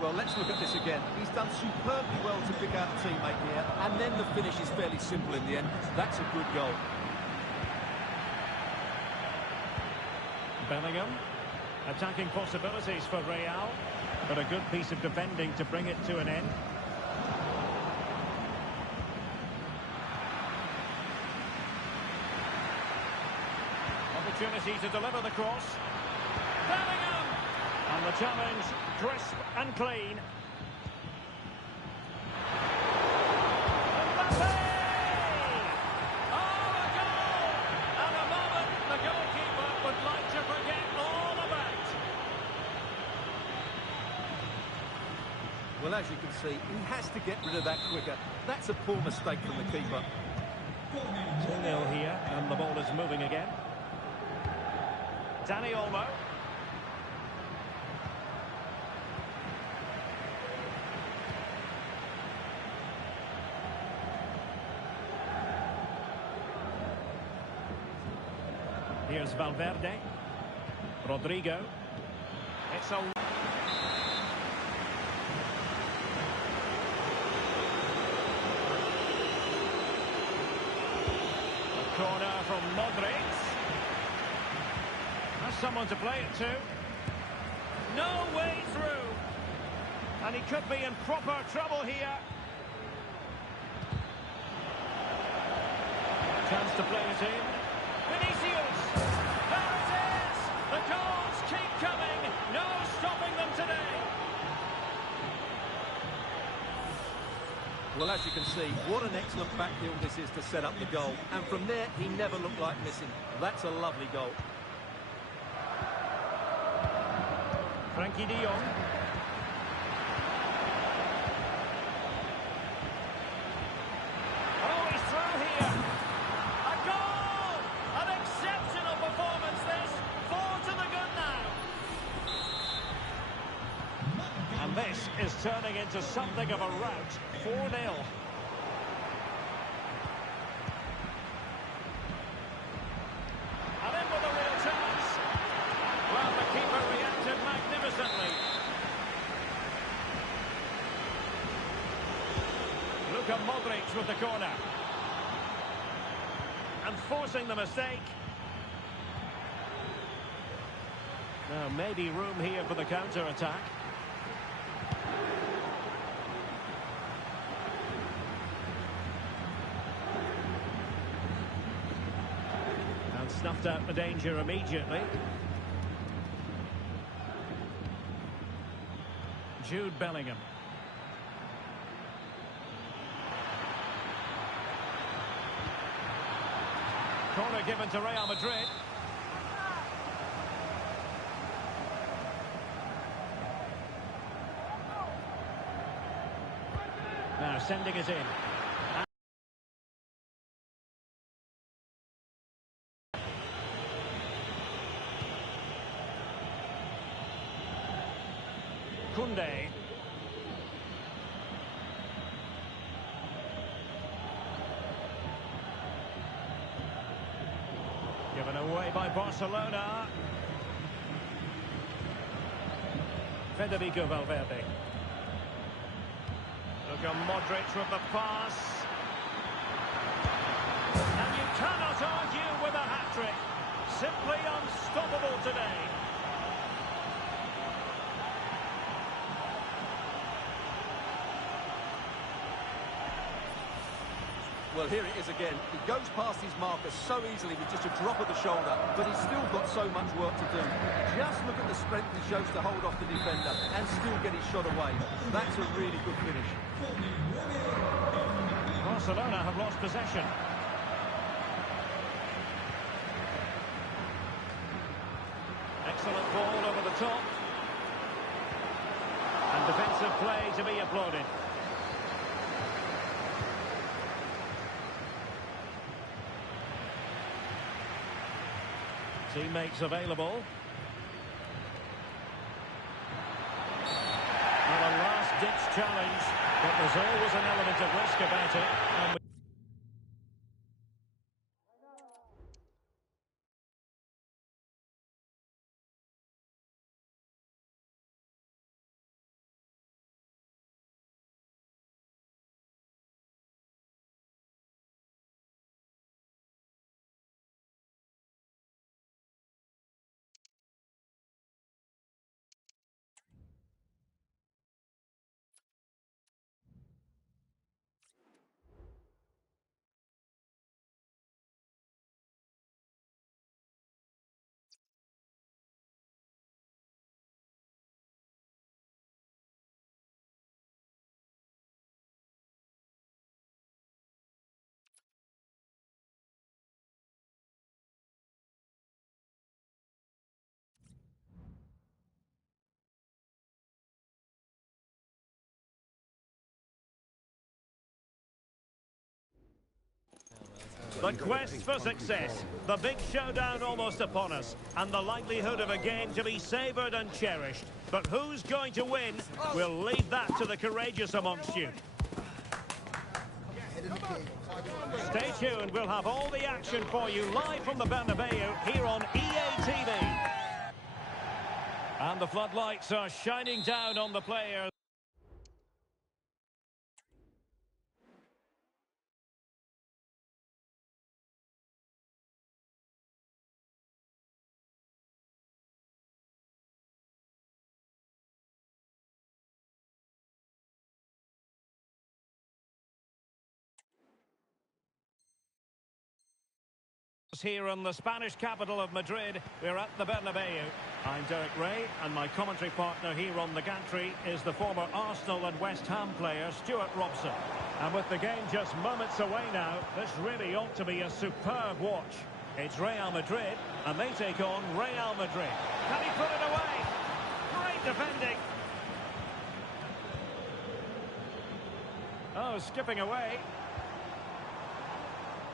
Well, let's look at this again. He's done superbly well to pick out a teammate here, and then the finish is fairly simple in the end. That's a good goal. Bellingham. Attacking possibilities for Real, but a good piece of defending to bring it to an end. Opportunity to deliver the cross. Bellingham! And the challenge, crisp and clean. Mbappe! Oh, a goal! And a moment the goalkeeper would like to forget all about. Well, as you can see, he has to get rid of that quicker. That's a poor mistake from the keeper. 2-0 here, and the ball is moving again. Dani Olmo. Here's Valverde. Rodrigo. It's a... corner from Modric. Has someone to play it to. No way through. And he could be in proper trouble here. Chance to play it in. Vinicius! There it is! The goals keep coming. No stopping them today. Well, as you can see, what an excellent backfield this is to set up the goal. And from there, he never looked like missing. That's a lovely goal. Frankie de Jong. Oh, he's through here. A goal! An exceptional performance this. 4 to the good now. And this is turning into something of a rout. 4-0. And in with a real chance. Well, the keeper reacted magnificently. Luka Modric with the corner. And forcing the mistake. Now, maybe room here for the counter-attack. Snuffed out the danger immediately. Jude Bellingham. Corner given to Real Madrid. Now sending it in. Kunde. Given away by Barcelona. Federico Valverde. Luka Modric with the pass. And you cannot argue with a hat-trick. Simply unstoppable today. Well, here it is again. He goes past his marker so easily with just a drop of the shoulder, but he's still got so much work to do. Just look at the strength he shows to hold off the defender and still get his shot away. That's a really good finish. Barcelona have lost possession. Excellent ball over the top. And defensive play to be applauded. Teammates available. And a last-ditch challenge, but there's always an element of risk about it. And The quest for success, the big showdown almost upon us, and the likelihood of a game to be savoured and cherished. But who's going to win? We'll leave that to the courageous amongst you. Stay tuned, we'll have all the action for you live from the Bernabeu here on EA TV. And the floodlights are shining down on the players. Here in the Spanish capital of Madrid, we're at the Bernabeu. I'm Derek Ray, and my commentary partner here on the gantry is the former Arsenal and West Ham player Stuart Robson. And with the game just moments away now, this really ought to be a superb watch. It's Real Madrid, and they take on Real Madrid. Can he put it away? Great defending. Oh, skipping away.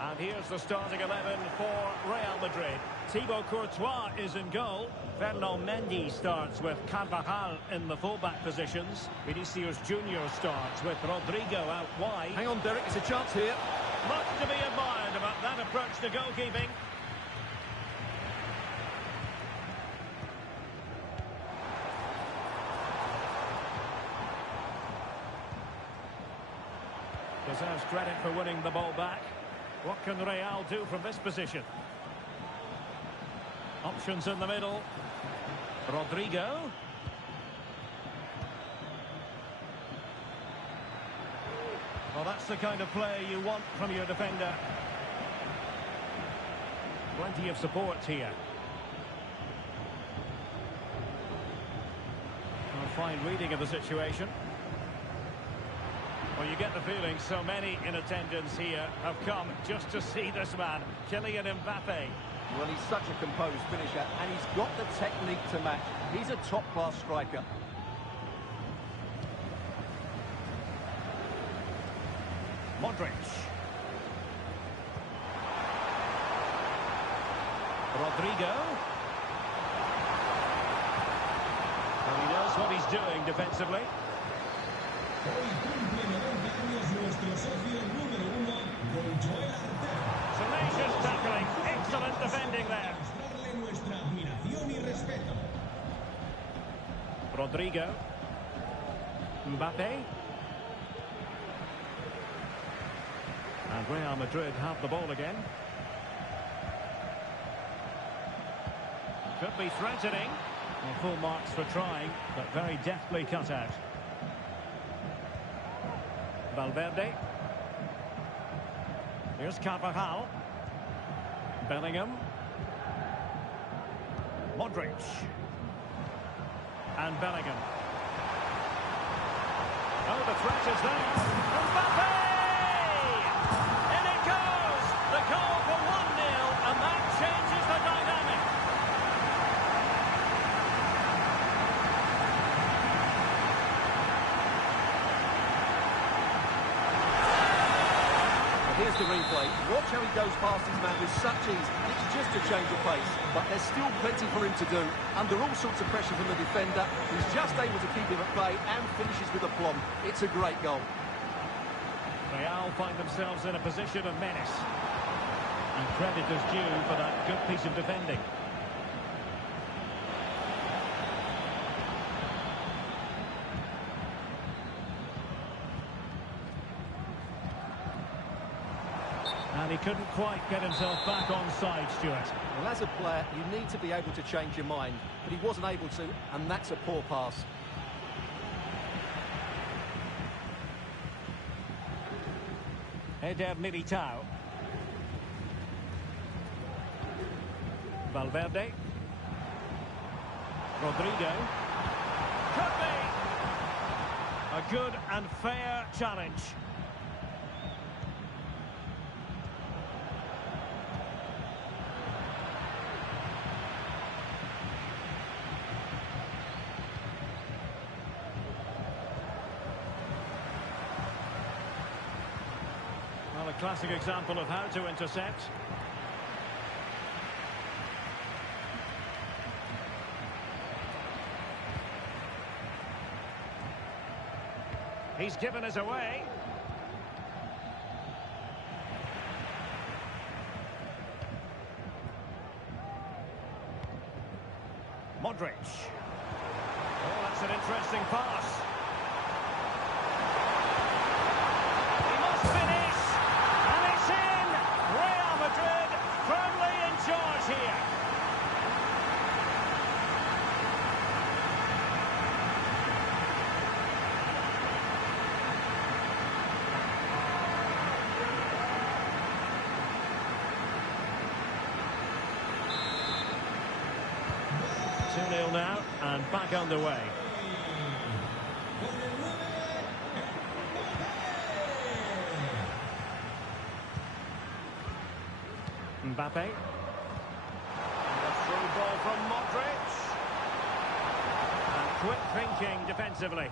And here's the starting 11 for Real Madrid. Thibaut Courtois is in goal. Fernand Mendy starts with Carvajal in the fullback positions. Vinicius Junior starts with Rodrigo out wide. Hang on, Derek, it's a chance here. Much to be admired about that approach to goalkeeping. Deserves credit for winning the ball back. What can Real do from this position? Options in the middle. Rodrigo. Well, that's the kind of play you want from your defender. Plenty of support here. A fine reading of the situation. Well, you get the feeling so many in attendance here have come just to see this man, Kylian Mbappe. Well, he's such a composed finisher, and he's got the technique to match. He's a top-class striker. Modric. Rodrigo. Well, he knows what he's doing defensively. Tenacious tackling, excellent defending there. Rodrigo. Mbappe. And Real Madrid have the ball again. Could be threatening. Well, full marks for trying, but very deftly cut out. Valverde. Here's Carvajal. Bellingham. Modric. And Bellingham. Oh, the threat is there. Mbappe! In it goes! The goal for 1-0, and that changes the dynamic. Here's the replay. Watch how he goes past his man with such ease. It's just a change of pace, but there's still plenty for him to do. Under all sorts of pressure from the defender, he's just able to keep him at bay and finishes with aplomb. It's a great goal. Real find themselves in a position of menace. And credit is due for that good piece of defending. And he couldn't quite get himself back on side, Stuart. Well, as a player, you need to be able to change your mind, but he wasn't able to, and that's a poor pass. Eder Militao. Valverde. Rodrigo. Could be! A good and fair challenge. classic example of how to intercept. He's given us away. Modric. Oh, that's an interesting pass. He must finish. And it's in. Real Madrid firmly in charge here. Now, and back underway. Mbappe. And a through ball from Modric. And quick thinking defensively.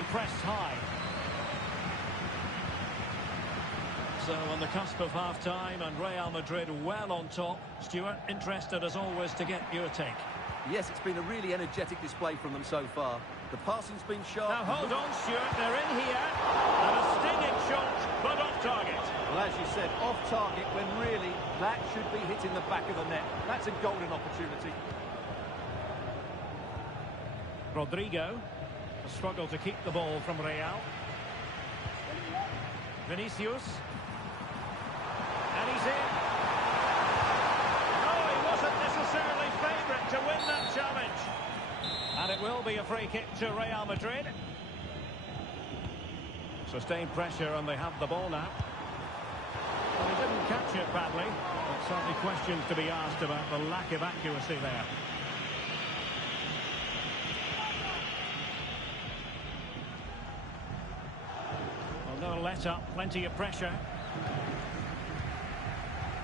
Pressed high. So on the cusp of half-time and Real Madrid well on top. Stuart, interested as always to get your take. Yes, it's been a really energetic display from them so far. The passing's been sharp. Now hold on, Stuart, they're in here. And a stinging shot, but off target. Well, as you said, off target when really that should be hitting the back of the net. That's a golden opportunity. Rodrigo. A struggle to keep the ball from Real. Vinicius. And he's in. Oh, he wasn't necessarily favourite to win that challenge. And it will be a free kick to Real Madrid. Sustained pressure and they have the ball now. Well, he didn't catch it badly. But certainly questions to be asked about the lack of accuracy there. Well, no let up, plenty of pressure.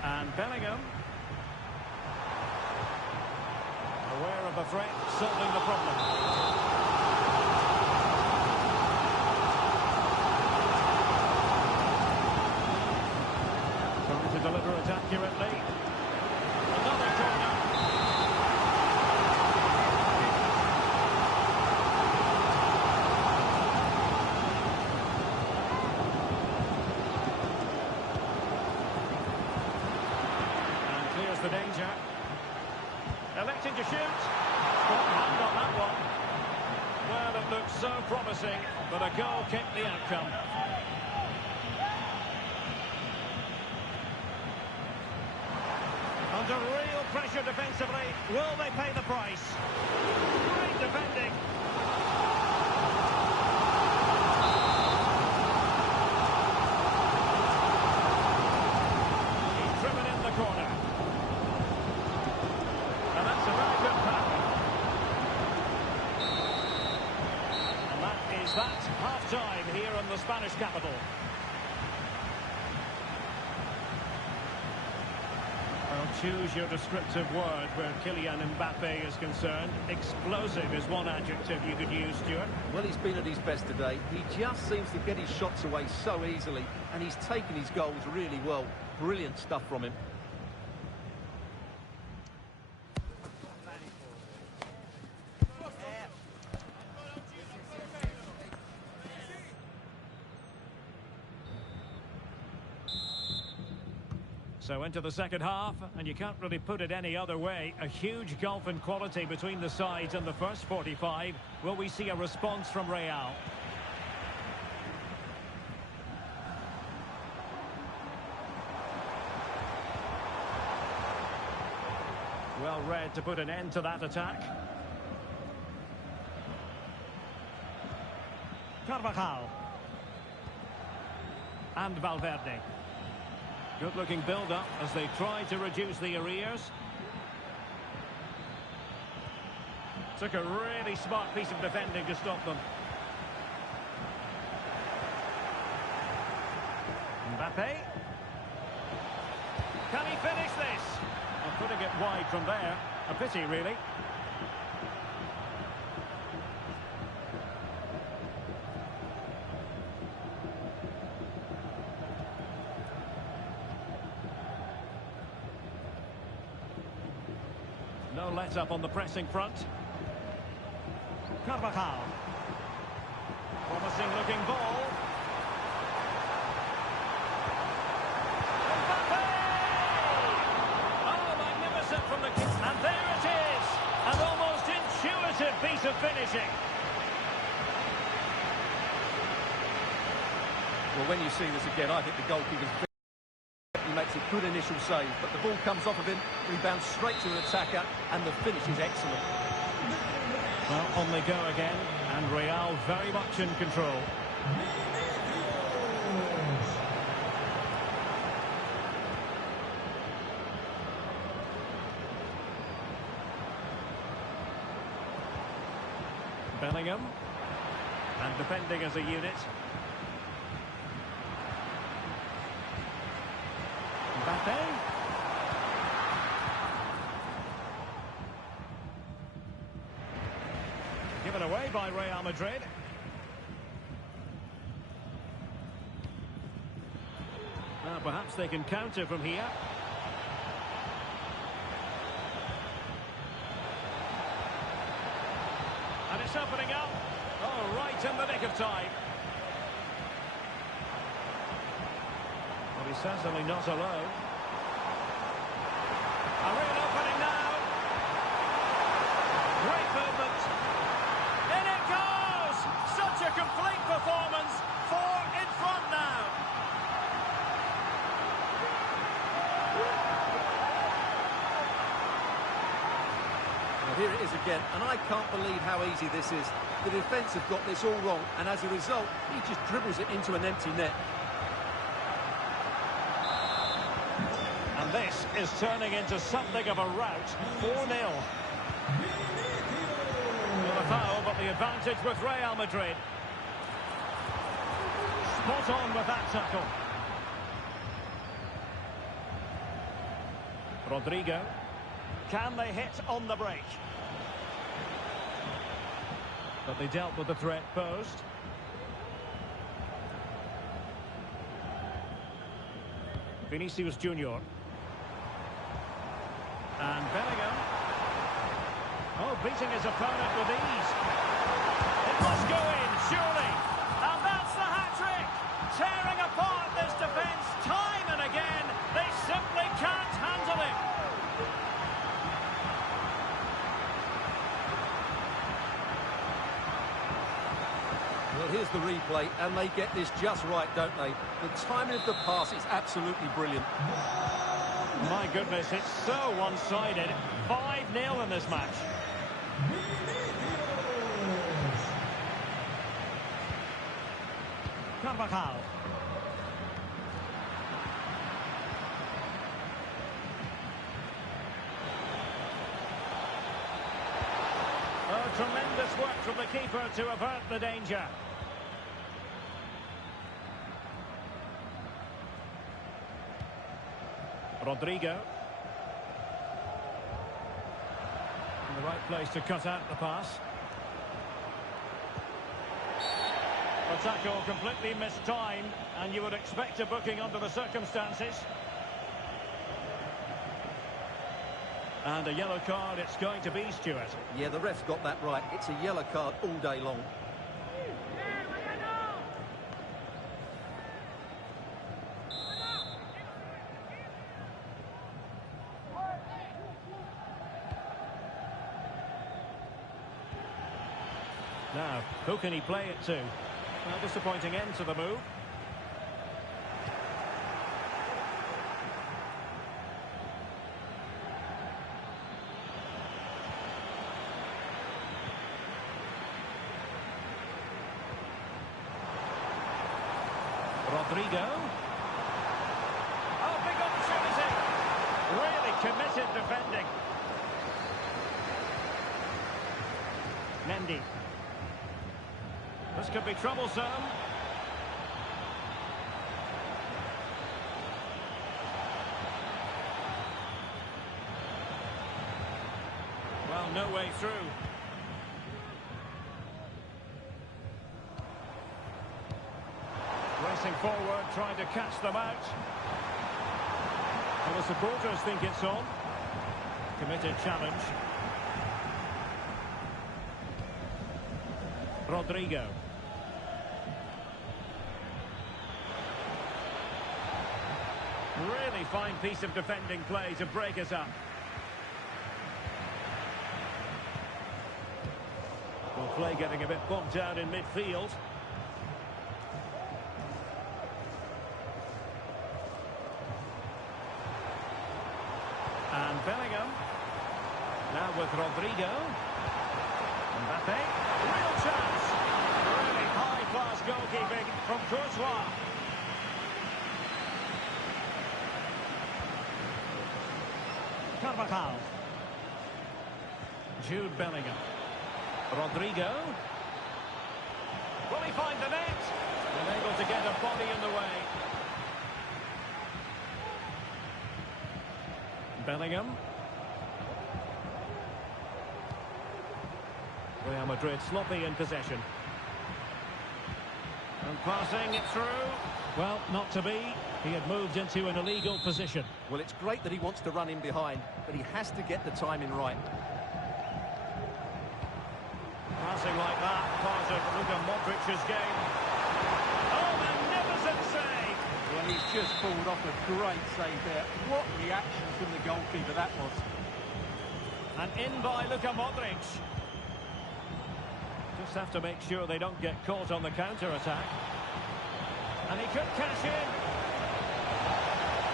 And Bellingham. Aware of the threat, solving the problem. Trying to deliver it accurately. Another corner. And clears the danger. Electing to shoot. Strong hand on that one. Well, it looks so promising, but a goal kicked the outcome. Under real pressure defensively. Will they pay the price? Great defending. He's driven in the corner. And that's a very good pass. And that is that half-time here in the Spanish capital. Well, choose your descriptive word where Kylian Mbappe is concerned. Explosive is one adjective you could use, Stuart. Well, he's been at his best today. He just seems to get his shots away so easily, and he's taken his goals really well. Brilliant stuff from him. So into the second half, and you can't really put it any other way. A huge gulf in quality between the sides in the first 45. Will we see a response from Real? Well read to put an end to that attack. Carvajal. And Valverde. Good-looking build-up as they try to reduce the arrears. Took a really smart piece of defending to stop them. Mbappe. Can he finish this? Well, putting it wide from there. A pity, really. No let-up on the pressing front. Carvajal. Promising-looking ball. Mbappe! Oh, magnificent from the kick. And there it is! An almost intuitive piece of finishing. Well, when you see this again, I think the goalkeeper's he makes a good initial save, but the ball comes off of him, rebounds straight to an attacker, and the finish is excellent. Well, on they go again, and Real very much in control. Bellingham, and defending as a unit. Mbappe. Given away by Real Madrid. Now perhaps they can counter from here. And it's opening up. Oh, right in the nick of time. Well, he's certainly not alone. A real opening now. Great movement. In it goes! Such a complete performance. 4 in front now. Well, here it is again, and I can't believe how easy this is. The defence have got this all wrong, and as a result, he just dribbles it into an empty net. And this is turning into something of a rout. 4-0. Well, a foul, but the advantage with Real Madrid. Spot on with that tackle. Rodrigo. Can they hit on the break? But they dealt with the threat posed. Vinicius Junior. And Bellingham. Oh, beating his opponent with ease. It must go in, surely. And that's the hat-trick. Tearing apart this defence time and again. They simply can't handle it. Well, here's the replay, and they get this just right, don't they? The timing of the pass is absolutely brilliant. My goodness, it's so one-sided. 5-0 in this match. Carvajal. Oh, tremendous work from the keeper to avert the danger. Rodrigo. In the right place to cut out the pass. The tackle completely mistimed, and you would expect a booking under the circumstances. And a yellow card it's going to be, Stuart. Yeah, the ref's got that right. It's a yellow card all day long. Now, who can he play it to? Well, disappointing end to the move. Rodrigo. Oh, big opportunity. Really committed defending. Mendy. This could be troublesome. Well, no way through. Racing forward, trying to catch them out. Well, the supporters think it's on. Committed challenge. Rodrigo. Really fine piece of defending play to break us up. Well, play getting a bit bogged down in midfield. And Bellingham. Now with Rodrigo. Mbappe. Real chance. Really high-class goalkeeping from Courtois. Carvajal. Jude Bellingham. Rodrigo. Will he find the net? Unable to get a body in the way. Bellingham. Real Madrid sloppy in possession. And passing it through. Well, not to be. He had moved into an illegal position. Well, it's great that he wants to run in behind, but he has to get the timing right. Passing like that, part of Luka Modric's game. Oh, magnificent save! Well, he's just pulled off a great save there. What reaction from the goalkeeper that was. And in by Luka Modric. Just have to make sure they don't get caught on the counter-attack. And he could cash in.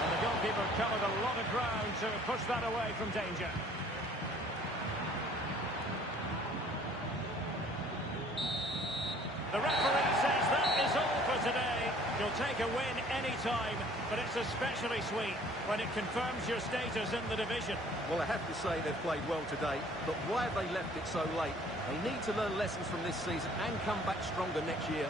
And the goalkeeper covered a lot of ground to push that away from danger. The referee says that is all for today. You'll take a win any time, but it's especially sweet when it confirms your status in the division. Well, I have to say they've played well today, but why have they left it so late? They need to learn lessons from this season and come back stronger next year.